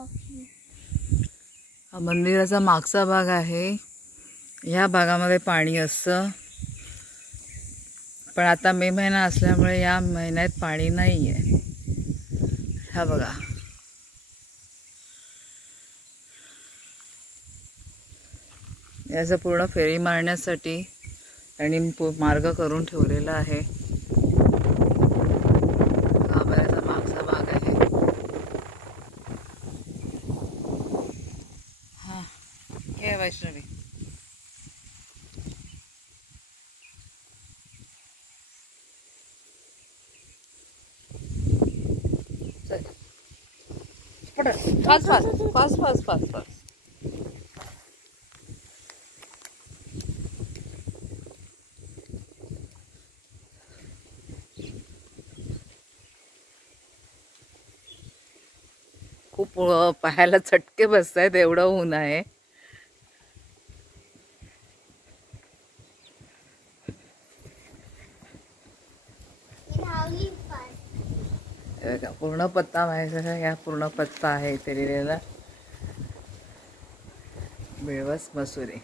हा मंदिराचा मागचा भाग आहे। या भागामध्ये पाणी असतं, पण आता मे महिना असल्यामुळे या महिन्यात पाणी नाही आहे। हा बघा, याचा पूर्ण फेरी मारण्यासाठी त्यांनी मार्ग करून ठेवलेला आहे। हा बघा, मागचा भाग आहे। हा हे Vaishnavi, fast fast fast fast fast fast. खूप पायाला चटके बसतायत, एवढं ऊन आहे। पूर्ण पत्ता माहिती, या पूर्ण पत्ता आहे इथे लिहिलेला, बेळवस मसुरी।